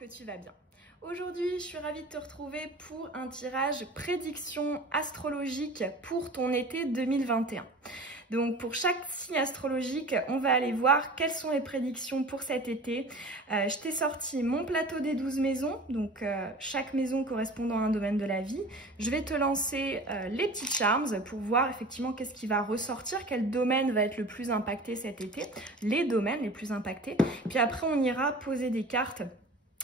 que tu vas bien. Aujourd'hui, je suis ravie de te retrouver pour un tirage prédiction astrologique pour ton été 2021. Donc pour chaque signe astrologique, on va aller voir quelles sont les prédictions pour cet été. Je t'ai sorti mon plateau des 12 maisons, donc chaque maison correspondant à un domaine de la vie. Je vais te lancer les petits charms pour voir effectivement qu'est-ce qui va ressortir, quel domaine va être le plus impacté cet été, les domaines les plus impactés. Puis après, on ira poser des cartes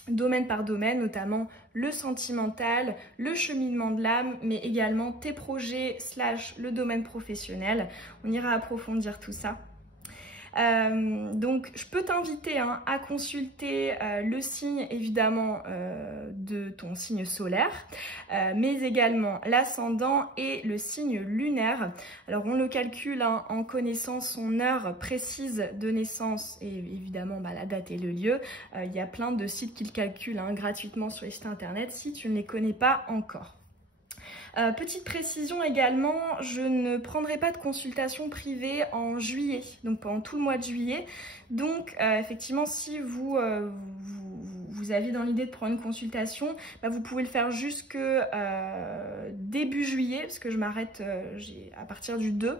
domaine par domaine, notamment le sentimental, le cheminement de l'âme, mais également tes projets / le domaine professionnel. On ira approfondir tout ça. Donc je peux t'inviter à consulter le signe évidemment de ton signe solaire, mais également l'ascendant et le signe lunaire. Alors on le calcule en connaissant son heure précise de naissance et évidemment la date et le lieu. Il y a plein de sites qui le calculent gratuitement sur les sites internet si tu ne les connais pas encore. Petite précision également, je ne prendrai pas de consultation privée en juillet, donc pendant tout le mois de juillet. Donc effectivement, si vous avez dans l'idée de prendre une consultation, vous pouvez le faire jusque début juillet, parce que je m'arrête à partir du 2,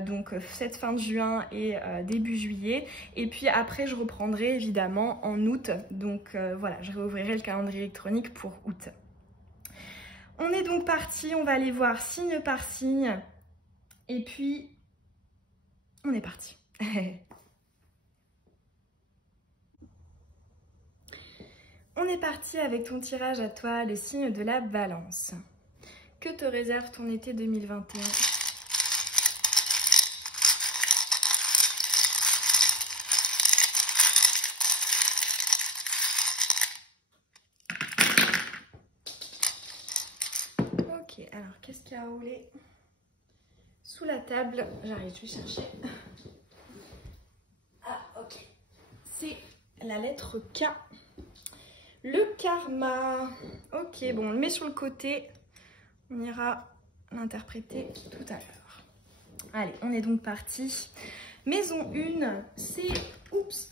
donc cette fin de juin et début juillet. Et puis après, je reprendrai évidemment en août, donc voilà, je réouvrirai le calendrier électronique pour août. On est donc parti, on va aller voir signe par signe et puis on est parti. On est parti avec ton tirage à toi, le signe de la Balance. Que te réserve ton été 2021 ? Alors, qu'est-ce qu'il y a à rouler sous la table? J'arrive, je vais chercher. Ah, ok. C'est la lettre K. Le karma. Ok, bon, on le met sur le côté. On ira l'interpréter tout à l'heure. Allez, on est donc parti. Maison 1, c'est... Oups.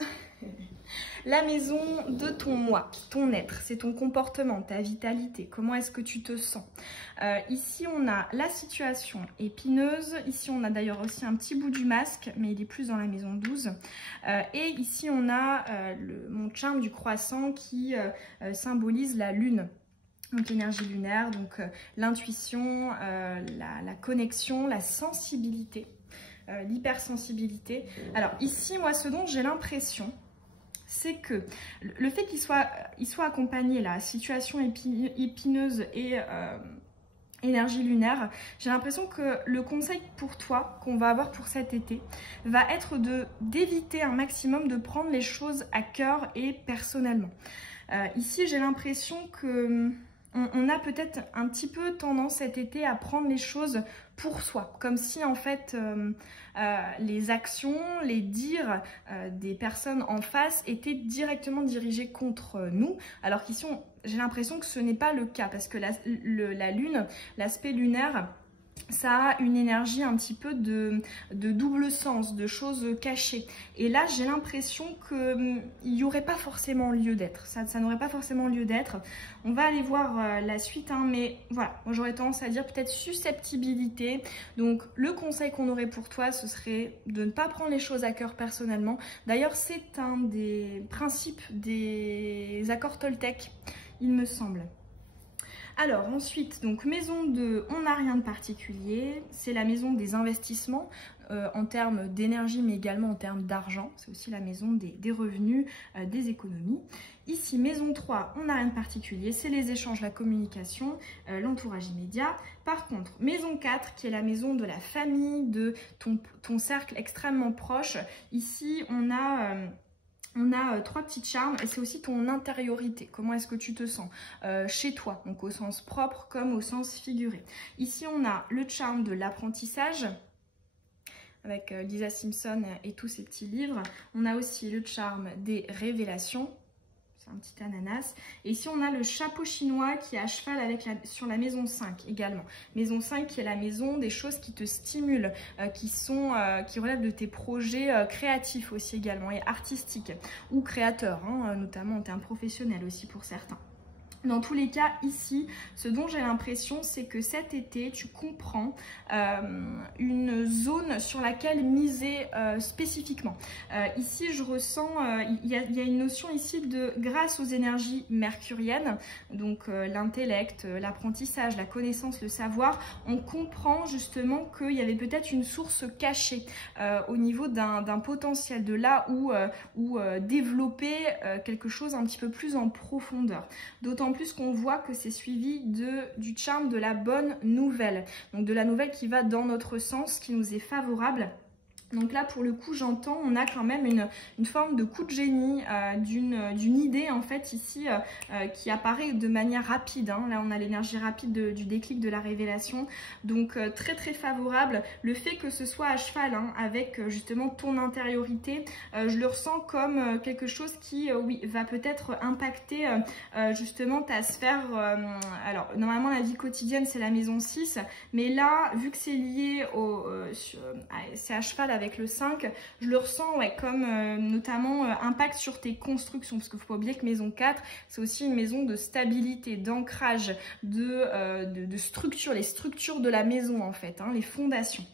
La maison de ton moi, ton être, c'est ton comportement, ta vitalité, comment est-ce que tu te sens. Ici, on a la situation épineuse. Ici, on a d'ailleurs aussi un petit bout du masque, mais il est plus dans la maison 12. Et ici, on a mon charme du croissant qui symbolise la lune. Donc l'énergie lunaire, donc l'intuition, la connexion, la sensibilité, l'hypersensibilité. Alors ici, moi, ce dont j'ai l'impression, c'est que le fait qu'il soit accompagné, la situation épineuse et énergie lunaire, j'ai l'impression que le conseil pour toi qu'on va avoir pour cet été va être d'éviter un maximum de prendre les choses à cœur et personnellement. Ici, j'ai l'impression que on a peut-être un petit peu tendance cet été à prendre les choses pour soi, comme si en fait les actions, les dires des personnes en face étaient directement dirigées contre nous, alors qu'ici j'ai l'impression que ce n'est pas le cas, parce que la lune, l'aspect lunaire, ça a une énergie un petit peu de double sens, de choses cachées. Et là, j'ai l'impression qu'il n'y aurait pas forcément lieu d'être. Ça n'aurait pas forcément lieu d'être. On va aller voir la suite, mais voilà, moi j'aurais tendance à dire peut-être susceptibilité. Donc le conseil qu'on aurait pour toi, ce serait de ne pas prendre les choses à cœur personnellement. D'ailleurs, c'est un des principes des accords Toltec, il me semble. Alors ensuite, donc maison 2, on n'a rien de particulier, c'est la maison des investissements en termes d'énergie mais également en termes d'argent, c'est aussi la maison des revenus, des économies. Ici, maison 3, on n'a rien de particulier, c'est les échanges, la communication, l'entourage immédiat. Par contre, maison 4, qui est la maison de la famille, de ton cercle extrêmement proche, ici on a 3 petits charmes et c'est aussi ton intériorité. Comment est-ce que tu te sens chez toi, donc au sens propre comme au sens figuré. Ici, on a le charme de l'apprentissage avec Lisa Simpson et tous ses petits livres. On a aussi le charme des révélations. c'est un petit ananas. Et ici, on a le chapeau chinois qui est à cheval avec sur la maison 5 également. Maison 5 qui est la maison des choses qui te stimulent, qui relèvent de tes projets créatifs aussi également et artistiques ou créateurs, hein, notamment en termes professionnels aussi pour certains. Dans tous les cas, ici, ce dont j'ai l'impression, c'est que cet été, tu comprends une zone sur laquelle miser spécifiquement. Ici, je ressens, il y a une notion ici de grâce aux énergies mercuriennes, donc l'intellect, l'apprentissage, la connaissance, le savoir, on comprend justement qu'il y avait peut-être une source cachée au niveau d'un potentiel, de là où développer quelque chose un petit peu plus en profondeur. D'autant plus qu'on voit que c'est suivi du charme de la bonne nouvelle, donc de la nouvelle qui va dans notre sens, qui nous est favorable. Donc là, pour le coup, j'entends, on a quand même une forme de coup de génie, d'une idée en fait ici qui apparaît de manière rapide. Hein. Là, on a l'énergie rapide du déclic, de la révélation. Donc très très favorable. Le fait que ce soit à cheval hein, avec justement ton intériorité, je le ressens comme quelque chose qui, oui, va peut-être impacter justement ta sphère. Alors, normalement, la vie quotidienne, c'est la maison 6. Mais là, vu que c'est lié c'est à cheval avec le 5, je le ressens ouais, comme notamment impact sur tes constructions, parce qu'il ne faut pas oublier que maison 4, c'est aussi une maison de stabilité, d'ancrage, de structure, les structures de la maison en fait, hein, les fondations.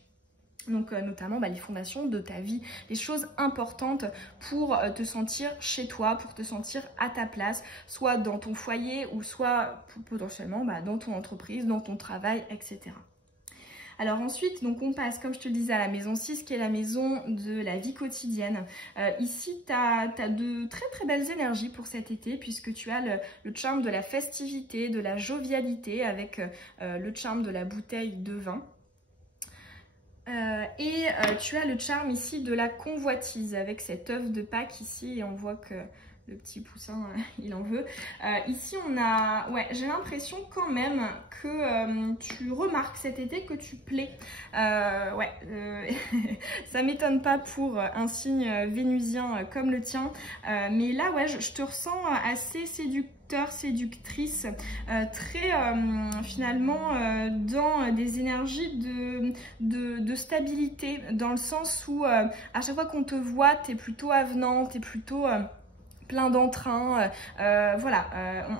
Donc notamment les fondations de ta vie, les choses importantes pour te sentir chez toi, pour te sentir à ta place, soit dans ton foyer ou soit potentiellement dans ton entreprise, dans ton travail, etc. Alors ensuite, donc on passe, comme je te le disais, à la maison 6, qui est la maison de la vie quotidienne. Ici, tu as de très très belles énergies pour cet été, puisque tu as le charme de la festivité, de la jovialité, avec le charme de la bouteille de vin. Tu as le charme ici de la convoitise, avec cet œuf de Pâques ici, et on voit que le petit poussin, il en veut. Ici, on a... Ouais, j'ai l'impression quand même que tu remarques cet été que tu plais. Ça m'étonne pas pour un signe vénusien comme le tien. Mais là, ouais, je te ressens assez séductrice, très finalement dans des énergies de stabilité, dans le sens où à chaque fois qu'on te voit, tu es plutôt avenant, tu es plutôt... plein d'entrain, voilà,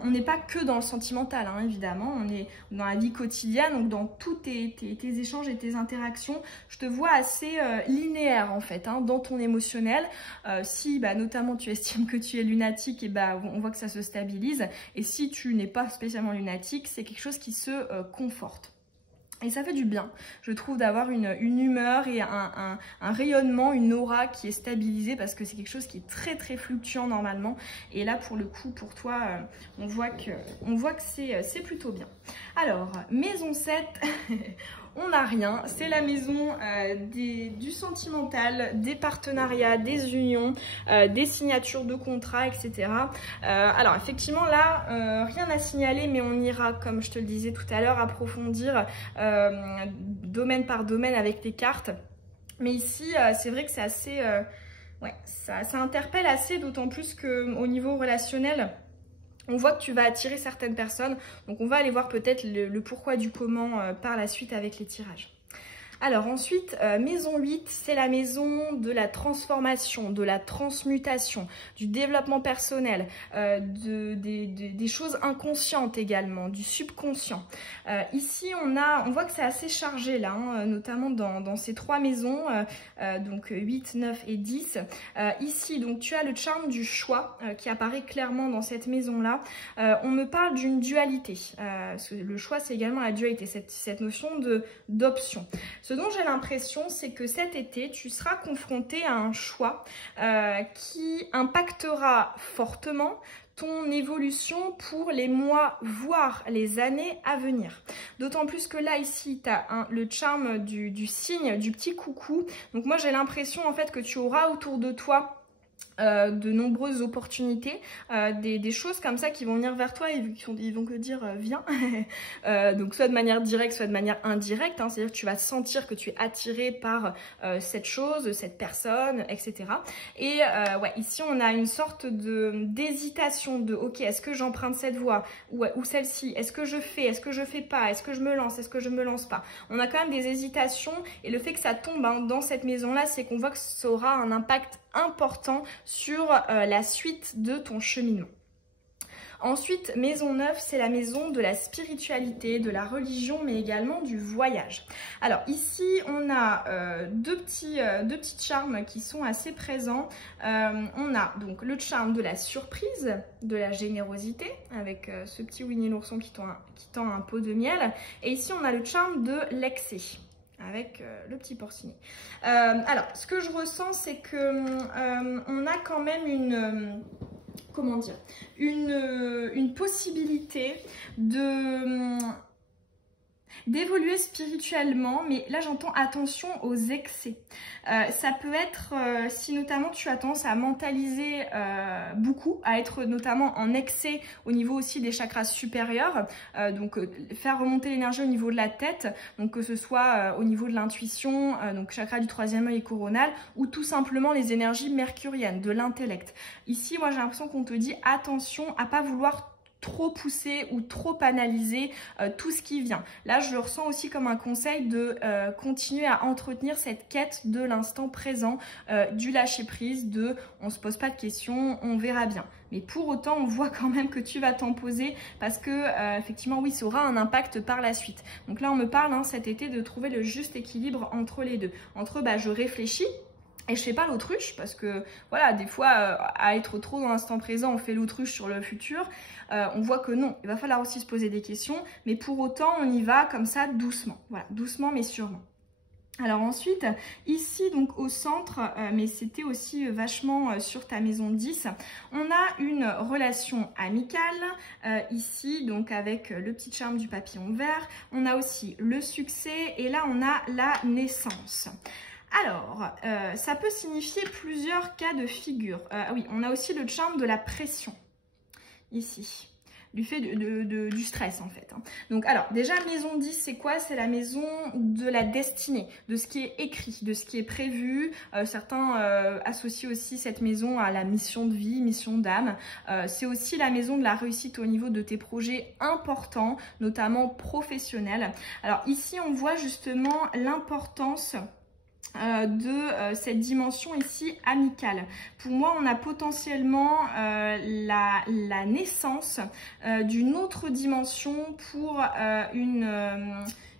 on n'est pas que dans le sentimental, hein, évidemment, on est dans la vie quotidienne, donc dans tous tes échanges et tes interactions, je te vois assez linéaire en fait, hein, dans ton émotionnel. Si notamment tu estimes que tu es lunatique, et on voit que ça se stabilise, et si tu n'es pas spécialement lunatique, c'est quelque chose qui se conforte. Et ça fait du bien, je trouve, d'avoir une humeur et un rayonnement, une aura qui est stabilisée, parce que c'est quelque chose qui est très très fluctuant normalement. Et là, pour le coup, pour toi, on voit que c'est plutôt bien. Alors, maison 7, on n'a rien. C'est la maison du sentimental, des partenariats, des unions, des signatures de contrats, etc. Alors, effectivement, là, rien à signaler, mais on ira, comme je te le disais tout à l'heure, approfondir domaine par domaine avec les cartes. Mais ici, c'est vrai que c'est assez... ouais, ça interpelle assez, d'autant plus qu'au niveau relationnel, on voit que tu vas attirer certaines personnes. Donc, on va aller voir peut-être le pourquoi du comment par la suite avec les tirages. Alors ensuite, maison 8, c'est la maison de la transformation, de la transmutation, du développement personnel, des choses inconscientes également, du subconscient. Ici, on voit que c'est assez chargé là, hein, notamment dans ces trois maisons, donc 8, 9 et 10. Ici, donc tu as le charme du choix qui apparaît clairement dans cette maison-là. On me parle d'une dualité. Le choix, c'est également la dualité, cette notion d'option. Ce dont j'ai l'impression, c'est que cet été, tu seras confronté à un choix qui impactera fortement ton évolution pour les mois, voire les années à venir. D'autant plus que là, ici, tu as le charme du signe, du petit coucou. Donc moi, j'ai l'impression en fait que tu auras autour de toi de nombreuses opportunités, des choses comme ça qui vont venir vers toi et ils vont te dire viens. Donc soit de manière directe, soit de manière indirecte, hein, c'est-à-dire que tu vas sentir que tu es attiré par cette chose, cette personne, etc. Et ouais, ici on a une sorte d'hésitation de ok, est-ce que j'emprunte cette voie ou celle-ci, est-ce que je fais pas, est-ce que je me lance, est-ce que je me lance pas. On a quand même des hésitations et le fait que ça tombe hein, dans cette maison-là, c'est qu'on voit que ça aura un impact important sur la suite de ton cheminement. Ensuite, maison 9, c'est la maison de la spiritualité, de la religion, mais également du voyage. Alors ici, on a deux petits charmes qui sont assez présents. On a donc le charme de la surprise, de la générosité, avec ce petit Winnie l'ourson qui tend un pot de miel. Et ici, on a le charme de l'excès, avec le petit porcinet. Alors, ce que je ressens, c'est que on a quand même comment dire, une possibilité d'évoluer spirituellement, mais là j'entends attention aux excès. Ça peut être si notamment tu as tendance à mentaliser beaucoup, à être notamment en excès au niveau aussi des chakras supérieurs, donc faire remonter l'énergie au niveau de la tête, donc que ce soit au niveau de l'intuition, donc chakra du troisième œil et coronal, ou tout simplement les énergies mercuriennes, de l'intellect. Ici, moi j'ai l'impression qu'on te dit attention à pas vouloir trop pousser ou trop analyser tout ce qui vient. Là, je le ressens aussi comme un conseil de continuer à entretenir cette quête de l'instant présent, du lâcher prise, de on se pose pas de questions, on verra bien. Mais pour autant, on voit quand même que tu vas t'en poser parce que effectivement, oui, ça aura un impact par la suite. Donc là, on me parle hein, cet été de trouver le juste équilibre entre les deux. Entre je réfléchis, et je fais pas l'autruche parce que voilà, des fois à être trop dans l'instant présent, on fait l'autruche sur le futur. On voit que non, il va falloir aussi se poser des questions, mais pour autant on y va comme ça doucement, voilà, doucement mais sûrement. Alors ensuite, ici donc au centre, mais c'était aussi vachement sur ta maison 10, on a une relation amicale, ici donc avec le petit charme du papillon vert, on a aussi le succès et là on a la naissance. Alors, ça peut signifier plusieurs cas de figure. Oui, on a aussi le charme de la pression, ici, du fait du stress en fait. Donc alors, déjà, maison 10, c'est quoi? C'est la maison de la destinée, de ce qui est écrit, de ce qui est prévu. Certains associent aussi cette maison à la mission de vie, mission d'âme. C'est aussi la maison de la réussite au niveau de tes projets importants, notamment professionnels. Alors ici, on voit justement l'importance de cette dimension ici amicale. Pour moi, on a potentiellement la naissance d'une autre dimension pour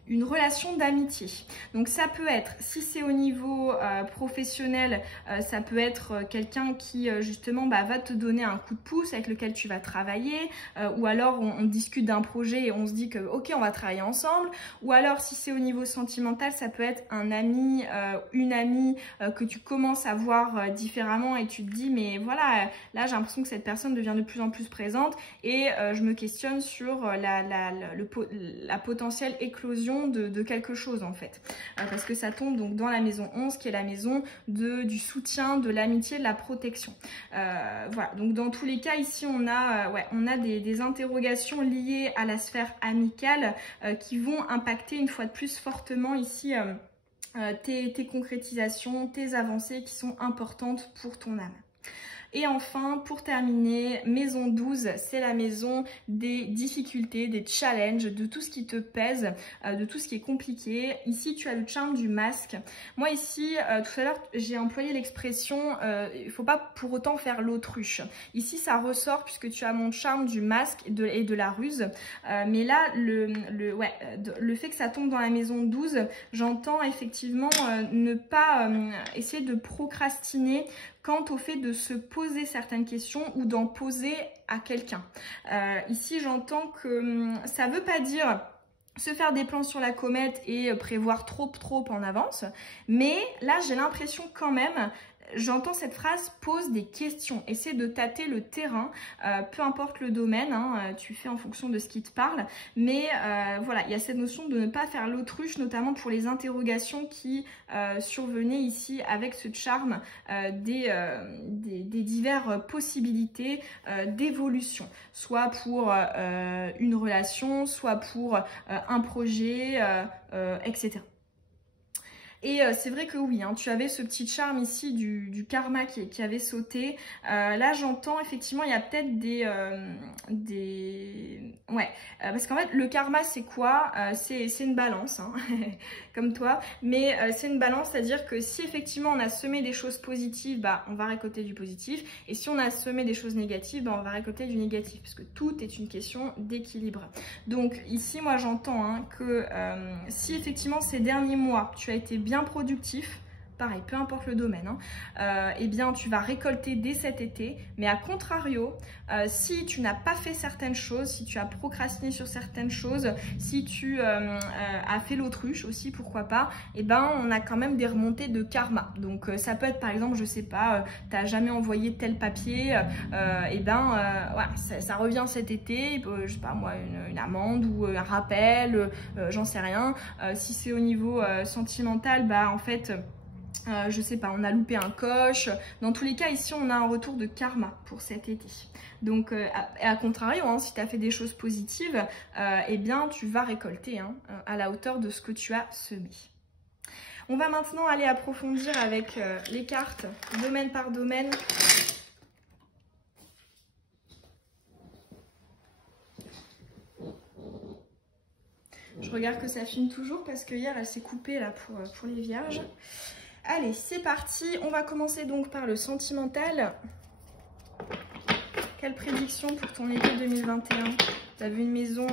une relation d'amitié. Donc ça peut être, si c'est au niveau professionnel, ça peut être quelqu'un qui justement va te donner un coup de pouce avec lequel tu vas travailler, ou alors on discute d'un projet et on se dit que ok, on va travailler ensemble, ou alors si c'est au niveau sentimental, ça peut être un ami, une amie que tu commences à voir différemment et tu te dis mais voilà, là j'ai l'impression que cette personne devient de plus en plus présente et je me questionne sur la potentielle éclosion de quelque chose en fait, parce que ça tombe donc dans la maison 11 qui est la maison du soutien, de l'amitié, de la protection. Voilà, donc dans tous les cas ici on a des interrogations liées à la sphère amicale qui vont impacter une fois de plus fortement ici tes concrétisations, tes avancées qui sont importantes pour ton âme. Et enfin, pour terminer, maison 12, c'est la maison des difficultés, des challenges, de tout ce qui te pèse, de tout ce qui est compliqué. Ici, tu as le charme du masque. Moi ici, tout à l'heure, j'ai employé l'expression il ne faut pas pour autant faire l'autruche. Ici, ça ressort puisque tu as mon charme du masque et de la ruse. Mais là, le fait que ça tombe dans la maison 12, j'entends effectivement ne pas essayer de procrastiner quant au fait de se poser certaines questions ou d'en poser à quelqu'un. Ici, j'entends que ça ne veut pas dire se faire des plans sur la comète et prévoir trop en avance, mais là j'ai l'impression quand même j'entends cette phrase, pose des questions, essaie de tâter le terrain, peu importe le domaine, hein, tu fais en fonction de ce qui te parle, mais voilà, il y a cette notion de ne pas faire l'autruche, notamment pour les interrogations qui survenaient ici avec ce charme des diverses possibilités d'évolution, soit pour une relation, soit pour un projet, etc. Et c'est vrai que oui, hein, tu avais ce petit charme ici du karma qui avait sauté. Là, j'entends effectivement, il y a peut-être Ouais, parce qu'en fait, le karma, c'est quoi? C'est une balance, hein, comme toi. Mais c'est une balance, c'est-à-dire que si effectivement on a semé des choses positives, bah, on va récolter du positif. Et si on a semé des choses négatives, bah, on va récolter du négatif. Parce que tout est une question d'équilibre. Donc ici, moi, j'entends hein, que si effectivement ces derniers mois, tu as été bien productif, pareil, peu importe le domaine, hein, eh bien tu vas récolter dès cet été, mais à contrario, si tu n'as pas fait certaines choses, si tu as procrastiné sur certaines choses, si tu as fait l'autruche aussi, pourquoi pas, eh ben on a quand même des remontées de karma. Donc ça peut être par exemple, je sais pas, tu n'as jamais envoyé tel papier, et ben voilà, ça revient cet été, je sais pas moi, une amende ou un rappel, j'en sais rien. Si c'est au niveau sentimental, bah en fait je sais pas, on a loupé un coche. Dans tous les cas, ici, on a un retour de karma pour cet été. Donc, à contrario, hein, si tu as fait des choses positives, eh bien, tu vas récolter hein, à la hauteur de ce que tu as semé. On va maintenant aller approfondir avec les cartes, domaine par domaine. Je regarde que ça filme toujours parce que hier, elle s'est coupée là pour les vierges. Allez, c'est parti. On va commencer donc par le sentimental. Quelle prédiction pour ton été 2021? Tu as vu une maison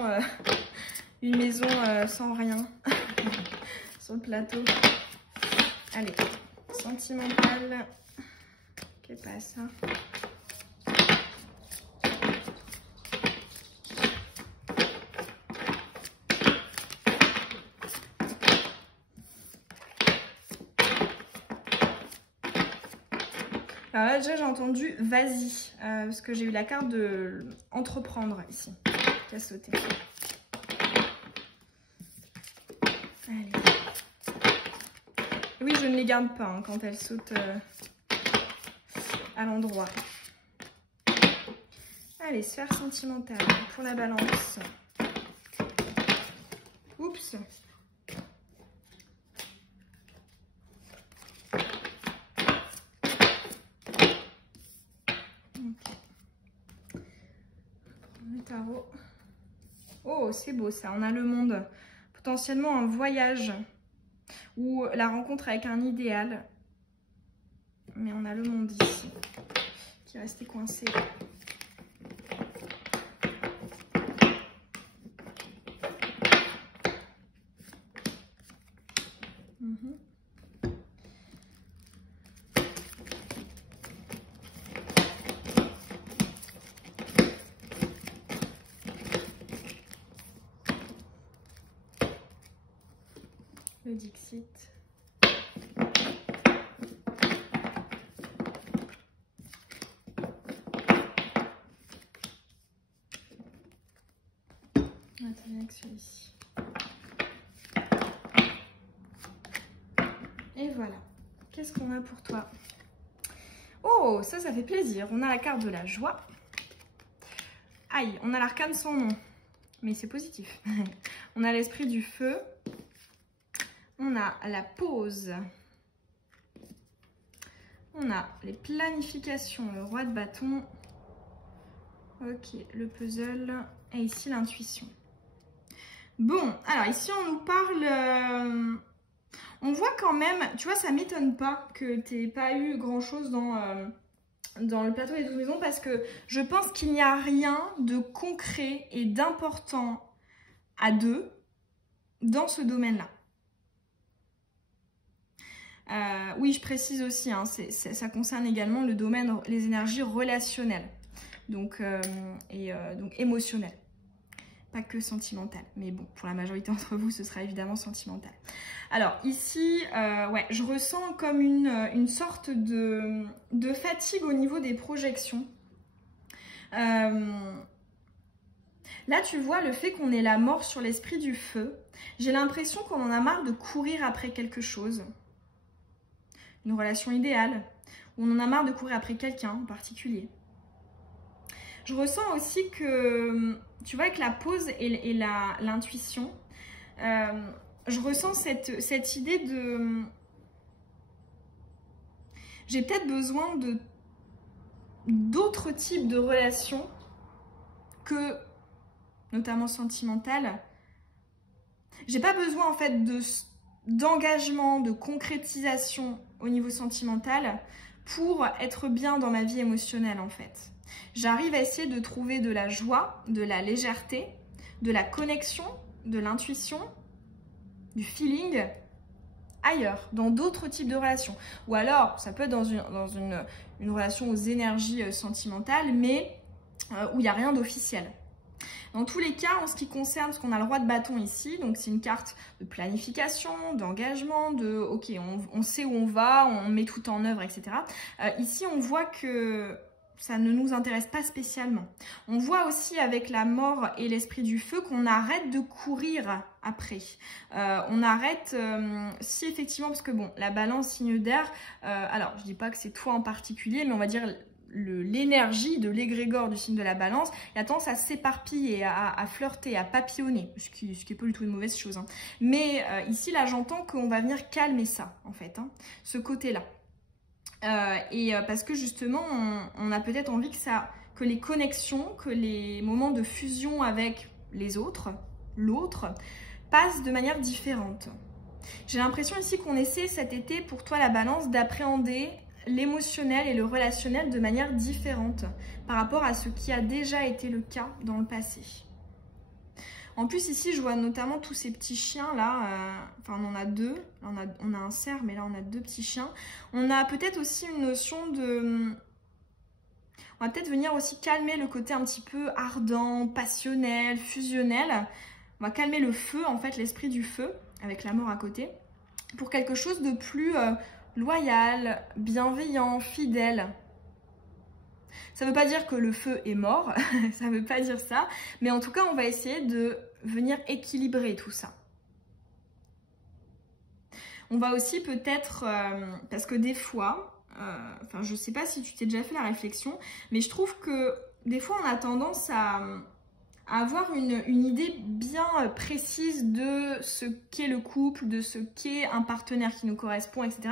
sans rien sur le plateau. Allez, sentimental. Qu'est-ce que ça? Alors là déjà j'ai entendu vas-y, parce que j'ai eu la carte de entreprendre ici, qui a sauté. Allez. Oui, je ne les garde pas hein, quand elles sautent à l'endroit. Allez, sphère sentimentale pour la balance. Oups. Tarot. Oh, c'est beau ça. On a le monde. Potentiellement un voyage ou la rencontre avec un idéal. Mais on a le monde ici qui est resté coincé. Le Dixit. On va terminer avec celui-ci. Et voilà. Qu'est-ce qu'on a pour toi? Oh, ça fait plaisir. On a la carte de la joie. Aïe, on a l'arcane sans nom. Mais c'est positif. On a l'esprit du feu. On a la pause. On a les planifications, le roi de bâton. Ok, le puzzle. Et ici, l'intuition. Bon, alors ici, on nous parle... on voit quand même, tu vois, ça m'étonne pas que tu n'aies pas eu grand-chose dans le plateau des 12 maisons parce que je pense qu'il n'y a rien de concret et d'important à deux dans ce domaine-là. Oui, je précise aussi, hein, ça concerne également le domaine, les énergies relationnelles, donc émotionnelles. pas que sentimental. Mais bon, pour la majorité d'entre vous, ce sera évidemment sentimental. Alors ici, ouais, je ressens comme une sorte de fatigue au niveau des projections. Là, tu vois, le fait qu'on ait la mort sur l'esprit du feu, j'ai l'impression qu'on en a marre de courir après quelque chose. Une relation idéale, ou on en a marre de courir après quelqu'un en particulier. Je ressens aussi que, tu vois, avec la pause et l'intuition, je ressens cette idée de... J'ai peut-être besoin d'autres types de relations que, notamment sentimentales. J'ai pas besoin en fait d'engagement, de concrétisation au niveau sentimental pour être bien dans ma vie émotionnelle en fait. J'arrive à essayer de trouver de la joie, de la légèreté, de la connexion, de l'intuition, du feeling ailleurs, dans d'autres types de relations. Ou alors, ça peut être dans une relation aux énergies sentimentales, mais où il n'y a rien d'officiel. Dans tous les cas, en ce qui concerne ce qu'on a le roi de bâton ici, donc c'est une carte de planification, d'engagement, de ok, on sait où on va, on met tout en œuvre, etc. Ici, on voit que ça ne nous intéresse pas spécialement. On voit aussi avec la mort et l'esprit du feu qu'on arrête de courir après. On arrête, si effectivement, parce que bon, la balance, signe d'air, alors je dis pas que c'est toi en particulier, mais on va dire l'énergie de l'égrégore du signe de la balance, il a tendance à s'éparpiller, à flirter, à papillonner, ce qui est pas du tout une mauvaise chose. Hein. Mais ici, là, j'entends qu'on va venir calmer ça, en fait, hein, ce côté-là. Parce que justement, on a peut-être envie que les connexions, que les moments de fusion avec les autres, l'autre, passent de manière différente. J'ai l'impression ici qu'on essaie cet été, pour toi la balance, d'appréhender l'émotionnel et le relationnel de manière différente par rapport à ce qui a déjà été le cas dans le passé. En plus, ici, je vois notamment tous ces petits chiens là. Enfin, on en a deux. On a un cerf, mais là, on a deux petits chiens. On a peut-être aussi une notion de... On va peut-être venir aussi calmer le côté un petit peu ardent, passionnel, fusionnel. On va calmer le feu, en fait, l'esprit du feu, avec la mort à côté, pour quelque chose de plus loyal, bienveillant, fidèle. Ça ne veut pas dire que le feu est mort, ça ne veut pas dire ça, mais en tout cas, on va essayer de venir équilibrer tout ça. On va aussi peut-être, parce que des fois, enfin je ne sais pas si tu t'es déjà fait la réflexion, mais je trouve que des fois on a tendance à avoir une idée bien précise de ce qu'est le couple, de ce qu'est un partenaire qui nous correspond, etc.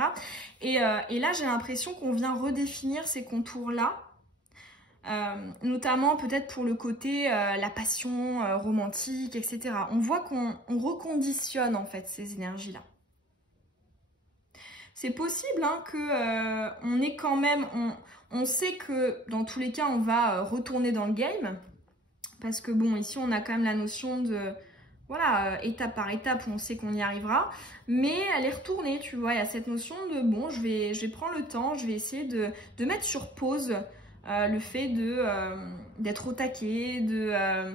Et là, j'ai l'impression qu'on vient redéfinir ces contours-là, notamment peut-être pour le côté la passion romantique, etc. On voit qu'on reconditionne en fait ces énergies-là. C'est possible hein, que on est quand même, on sait que dans tous les cas, on va retourner dans le game. Parce que bon, ici, on a quand même la notion de, voilà, étape par étape, où on sait qu'on y arrivera. Mais elle est retournée, tu vois. Il y a cette notion de, bon, je vais prendre le temps, je vais essayer de mettre sur pause le fait d'être au taquet, de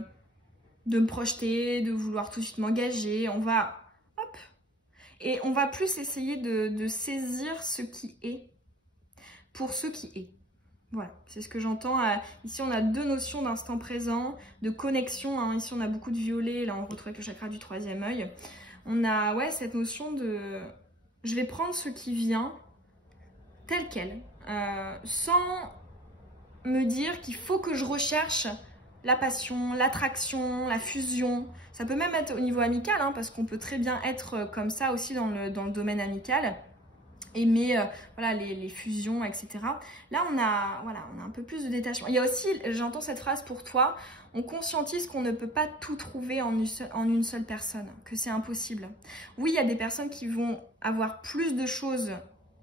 me projeter, de vouloir tout de suite m'engager. On va, hop, et on va plus essayer de saisir ce qui est pour ce qui est. Voilà, c'est ce que j'entends. Ici, on a deux notions d'instant présent, de connexion. Hein. Ici, on a beaucoup de violet. Là, on retrouve avec le chakra du troisième œil. On a ouais, cette notion de... Je vais prendre ce qui vient tel quel, sans me dire qu'il faut que je recherche la passion, l'attraction, la fusion. Ça peut même être au niveau amical, hein, parce qu'on peut très bien être comme ça aussi dans le domaine amical. Aimer voilà, les fusions, etc. Là, on a un peu plus de détachement. Il y a aussi, j'entends cette phrase pour toi, on conscientise qu'on ne peut pas tout trouver en une seule personne, que c'est impossible. Oui, il y a des personnes qui vont avoir plus de choses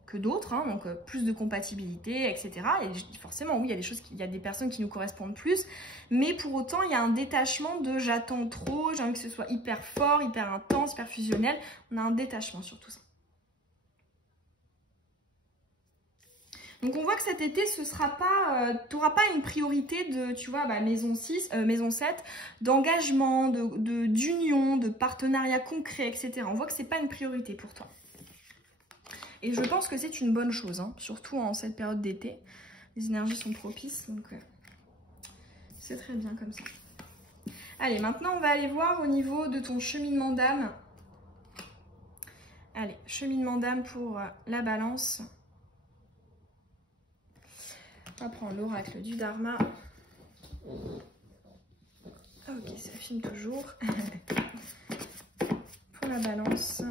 que d'autres, hein, donc plus de compatibilité, etc. Et forcément, oui, il y a des personnes qui nous correspondent plus, mais pour autant, il y a un détachement de j'attends trop, j'ai envie que ce soit hyper fort, hyper intense, hyper fusionnel. On a un détachement sur tout ça. Donc on voit que cet été, ce sera pas, tu n'auras pas une priorité de, tu vois, bah, maison 6, maison 7, d'engagement, d'union, de partenariat concret, etc. On voit que c'est pas une priorité pour toi. Et je pense que c'est une bonne chose, hein, surtout en cette période d'été. Les énergies sont propices, donc c'est très bien comme ça. Allez, maintenant on va aller voir au niveau de ton cheminement d'âme. Allez, cheminement d'âme pour la balance. On va prendre l'oracle du Dharma. Ok, ça filme toujours. Pour la balance.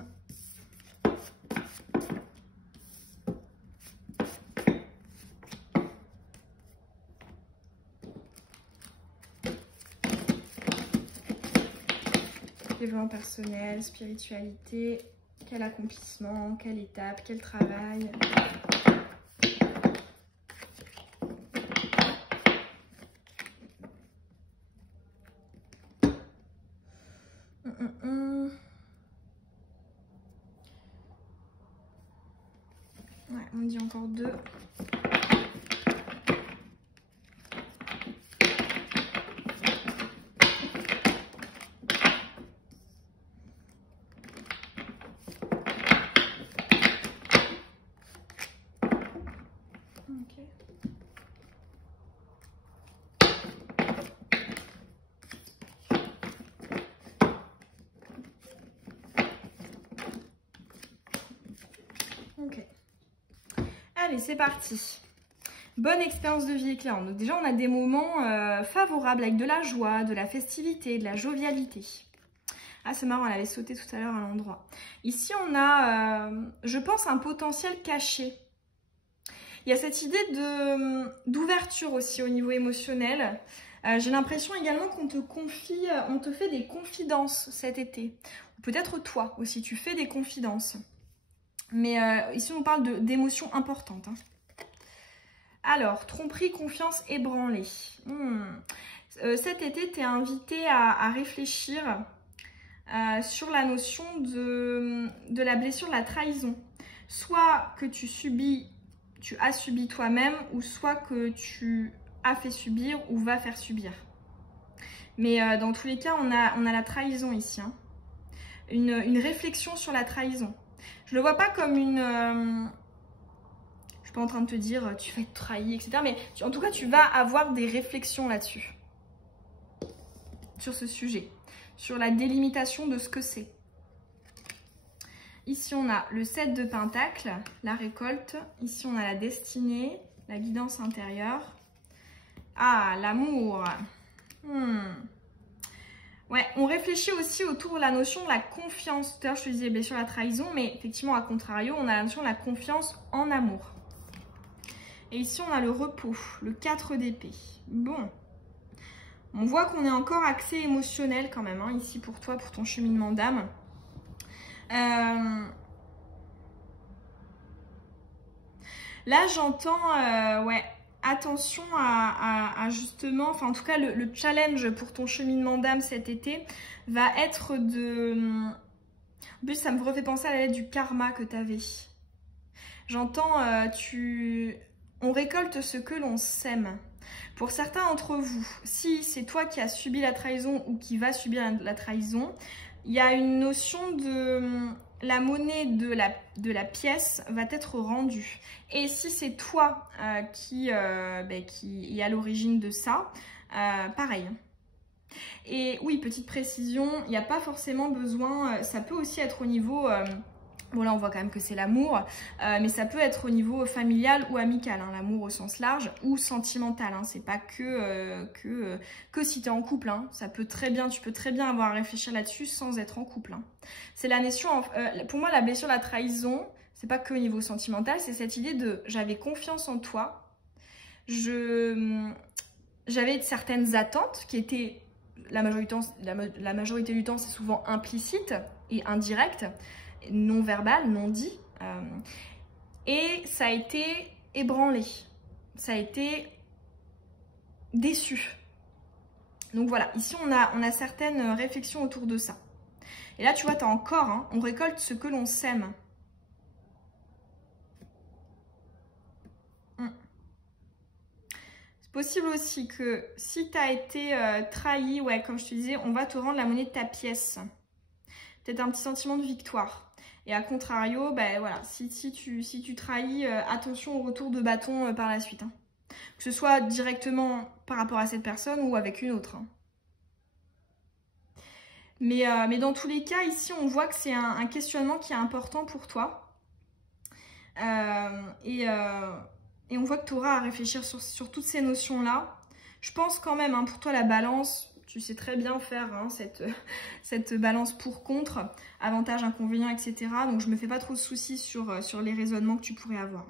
Développement personnel, spiritualité, quel accomplissement, quelle étape, quel travail. Ouais, on me dit encore 2. Ok. Allez, c'est parti. Bonne expérience de vie éclairante. Donc déjà, on a des moments favorables avec de la joie, de la festivité, de la jovialité. Ah, c'est marrant, elle avait sauté tout à l'heure à l'endroit. Ici, on a, je pense, un potentiel caché. Il y a cette idée d'ouverture aussi au niveau émotionnel. J'ai l'impression également qu'on te confie, on te fait des confidences cet été. Peut-être toi aussi, tu fais des confidences. Mais ici, on parle d'émotions importantes. Hein. Alors, tromperie, confiance ébranlée. Cet été, tu es invité à réfléchir sur la notion de la blessure, de la trahison. Soit que tu as subi toi-même, ou soit que tu as fait subir ou vas faire subir. Mais dans tous les cas, on a la trahison ici. Hein. Une réflexion sur la trahison. Je le vois pas comme une... je suis pas en train de te dire tu vas être trahi, etc. Mais en tout cas, tu vas avoir des réflexions là-dessus. Sur ce sujet. Sur la délimitation de ce que c'est. Ici, on a le 7 de Pentacles, la récolte. Ici, on a la destinée, la guidance intérieure. Ah, l'amour. Ouais, on réfléchit aussi autour de la notion de la confiance. Tout à l'heure, je te disais bien sûr la trahison, mais effectivement, à contrario, on a la notion de la confiance en amour. Et ici, on a le repos, le 4 d'épée. Bon, on voit qu'on est encore axé émotionnel quand même, hein, ici pour toi, pour ton cheminement d'âme. Là, j'entends, ouais, attention à justement, enfin en tout cas, le challenge pour ton cheminement d'âme cet été va être de... En plus, ça me refait penser à la lettre du karma que tu avais. J'entends, on récolte ce que l'on sème. Pour certains d'entre vous, si c'est toi qui as subi la trahison ou qui va subir la trahison, il y a une notion de... la monnaie de la pièce va être rendue. Et si c'est toi qui est à l'origine de ça, pareil. Et oui, petite précision, il n'y a pas forcément besoin, ça peut aussi être au niveau... bon là on voit quand même que c'est l'amour, mais ça peut être au niveau familial ou amical, hein, l'amour au sens large, ou sentimental, hein, c'est pas que si tu es en couple, hein, ça peut très bien, tu peux très bien avoir à réfléchir là-dessus sans être en couple. Hein. C'est la notion, pour moi la blessure, la trahison, c'est pas que au niveau sentimental, c'est cette idée de j'avais confiance en toi, j'avais certaines attentes qui étaient, la majorité du temps c'est souvent implicite et indirect, non verbal, non dit, et ça a été ébranlé, ça a été déçu. Donc voilà, ici on a certaines réflexions autour de ça. Et là tu vois, tu as encore, hein, on récolte ce que l'on sème. Possible aussi que si tu as été trahi, ouais, comme je te disais, on va te rendre la monnaie de ta pièce. Peut-être un petit sentiment de victoire. Et à contrario, ben voilà, si tu trahis, attention au retour de bâton par la suite. Hein. Que ce soit directement par rapport à cette personne ou avec une autre. Hein. Mais dans tous les cas, ici, on voit que c'est un questionnement qui est important pour toi. Et on voit que tu auras à réfléchir sur toutes ces notions-là. Je pense quand même, hein, pour toi, la balance, tu sais très bien faire hein, cette balance pour-contre, avantages, inconvénients, etc. Donc, je ne me fais pas trop de soucis sur les raisonnements que tu pourrais avoir.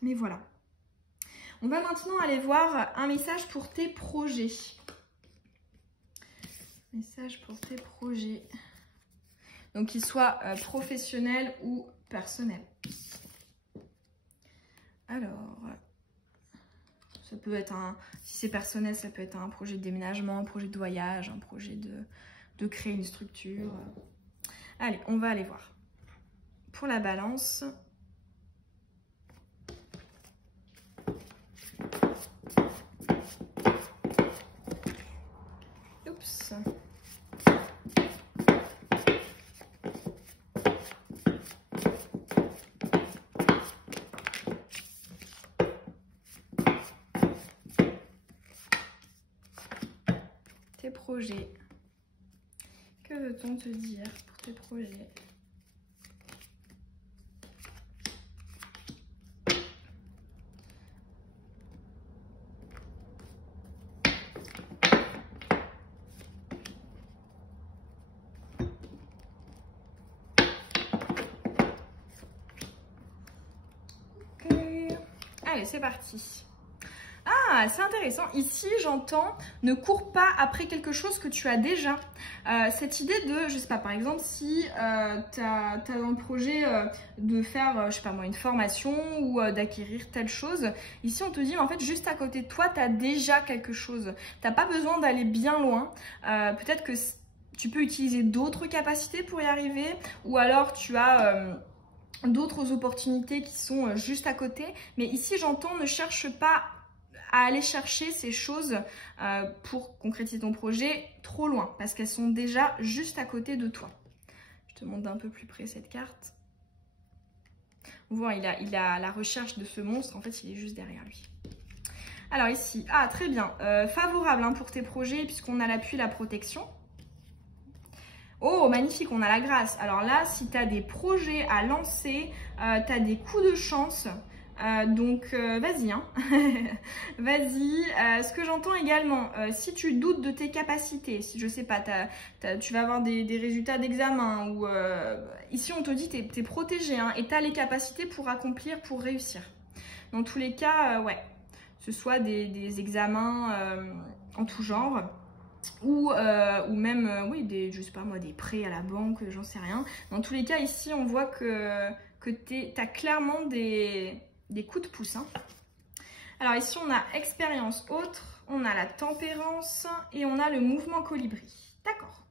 Mais voilà. On va maintenant aller voir un message pour tes projets. Message pour tes projets. Donc, qu'ils soient professionnels ou personnels. Alors, ça peut être si c'est personnel, ça peut être un projet de déménagement, un projet de voyage, un projet de créer une structure. Allez, on va aller voir. Pour la balance. Oups. Tes projets. Que veut-on te dire pour tes projets? Ok. Allez, c'est parti. Ah, c'est intéressant. Ici, j'entends ne cours pas après quelque chose que tu as déjà. Cette idée de, je sais pas, par exemple, si tu as dans le projet de faire, je sais pas moi, une formation ou d'acquérir telle chose, ici on te dit, mais en fait, juste à côté de toi, tu as déjà quelque chose. Tu n'as pas besoin d'aller bien loin. Peut-être que tu peux utiliser d'autres capacités pour y arriver, ou alors tu as d'autres opportunités qui sont juste à côté. Mais ici, j'entends, ne cherche pas à aller chercher ces choses pour concrétiser ton projet trop loin, parce qu'elles sont déjà juste à côté de toi. Je te montre d'un peu plus près cette carte. On voit, il a la recherche de ce monstre, en fait, il est juste derrière lui. Alors ici, ah très bien, favorable hein, pour tes projets, puisqu'on a l'appui et la protection. Oh, magnifique, on a la grâce. Alors là, si tu as des projets à lancer, tu as des coups de chance, donc vas-y, hein. Vas-y. Ce que j'entends également, si tu doutes de tes capacités, si je sais pas, tu vas avoir des résultats d'examen, ou ici on te dit que tu es protégé hein, et tu as les capacités pour accomplir, pour réussir. Dans tous les cas, ouais, ce soit des examens en tout genre. Ou même, oui, je sais pas moi, des prêts à la banque, j'en sais rien. Dans tous les cas, ici, on voit que tu as clairement des coups de pouce. Hein. Alors ici, on a expérience autre, on a la tempérance et on a le mouvement colibri. D'accord.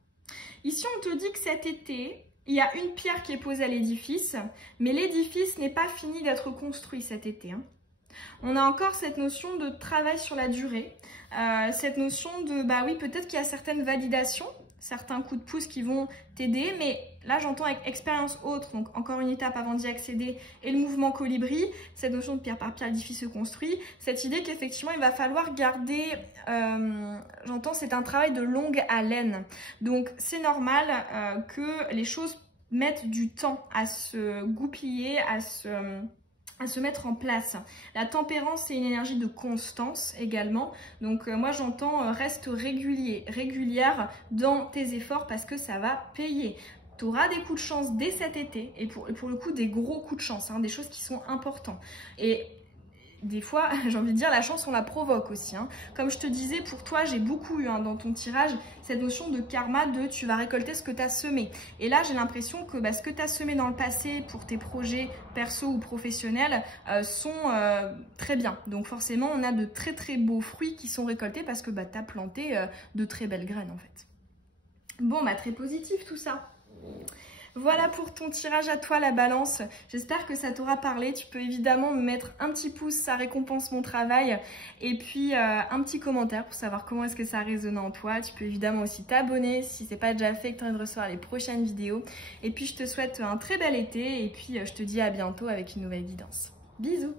Ici, on te dit que cet été, il y a une pierre qui est posée à l'édifice, mais l'édifice n'est pas fini d'être construit cet été. Hein. On a encore cette notion de travail sur la durée, cette notion de, bah oui, peut-être qu'il y a certaines validations, certains coups de pouce qui vont t'aider, mais là j'entends avec expérience autre, donc encore une étape avant d'y accéder, et le mouvement colibri, cette notion de pierre par pierre, l'édifice se construit, cette idée qu'effectivement il va falloir garder, j'entends, c'est un travail de longue haleine, donc c'est normal que les choses mettent du temps à se goupiller, à se mettre en place. La tempérance, c'est une énergie de constance également. Donc moi j'entends reste régulière dans tes efforts parce que ça va payer. Tu auras des coups de chance dès cet été et pour le coup des gros coups de chance, hein, des choses qui sont importantes. Et des fois, j'ai envie de dire, la chance, on la provoque aussi. Hein. Comme je te disais, pour toi, j'ai beaucoup eu hein, dans ton tirage cette notion de karma, de tu vas récolter ce que tu as semé. Et là, j'ai l'impression que ce que tu as semé dans le passé pour tes projets perso ou professionnels sont très bien. Donc forcément, on a de très très beaux fruits qui sont récoltés parce que tu as planté de très belles graines en fait. Bon, très positif tout ça. Voilà pour ton tirage à toi, la balance. J'espère que ça t'aura parlé. Tu peux évidemment me mettre un petit pouce, ça récompense mon travail. Et puis un petit commentaire pour savoir comment est-ce que ça résonne en toi. Tu peux évidemment aussi t'abonner si c'est pas déjà fait, que tu as envie de recevoir les prochaines vidéos. Et puis je te souhaite un très bel été et puis je te dis à bientôt avec une nouvelle guidance. Bisous!